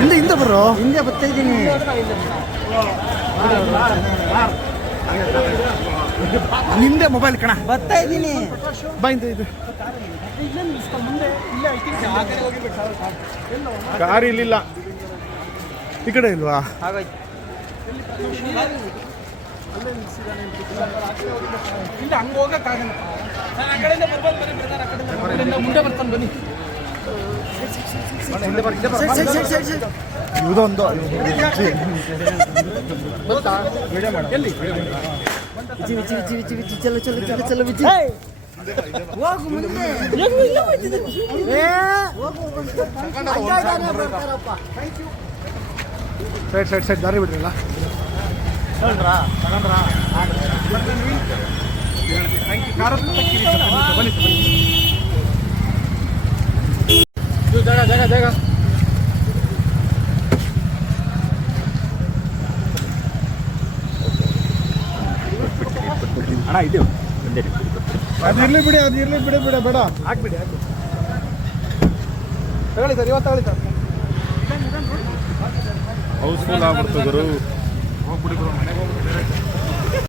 ಹಿಂದೆ ಹಿಂದೆ ಬರೋ ಹಿಂದೆ ಬರ್ತಾ ಇದ್ದೀನಿ ನಿಂದೆ ಮೊಬೈಲ್ ಕಣ ಬರ್ತಾ ಇದ್ದೀನಿ ಬಾಯ್ ಇದು ಕಾರ್ ಇಲ್ಲಿಲ್ಲ ಈ ಕಡೆ ಇಲ್ವಾ ಮುಂದೆ ಬರ್ತಾನೆ ಬನ್ನಿ ಸೈಡ್ ಸೈಡ್ ಸೈಡ್ ದಾರಿ ಬಿಡ್ರಲ್ಲ जाएगा ಅಣ್ಣ ಇದು ಒಂದೇ ಅದಿರಲಿ ಬಿಡಿ ಅದಿರಲಿ ಬಿಡಿ ಬಿಡ ಬೇಡ ಹಾಕ್ಬಿಡಿ ಹಾಕ್ಬಿಡಿ ತಗೊಳ್ಳಿ ಸರ್ ಇವತ್ತು ತಗೊಳ್ಳಿ ಸರ್ ಹೌಸ್ಫುಲ್ ಆಗ್ಬಿಡ್ತು ಗುರು ಹೋಗ್ಬಿಡಿ ಗುರು ಮನೆಗೆ ಹೋಗ್ಬಿಡಿ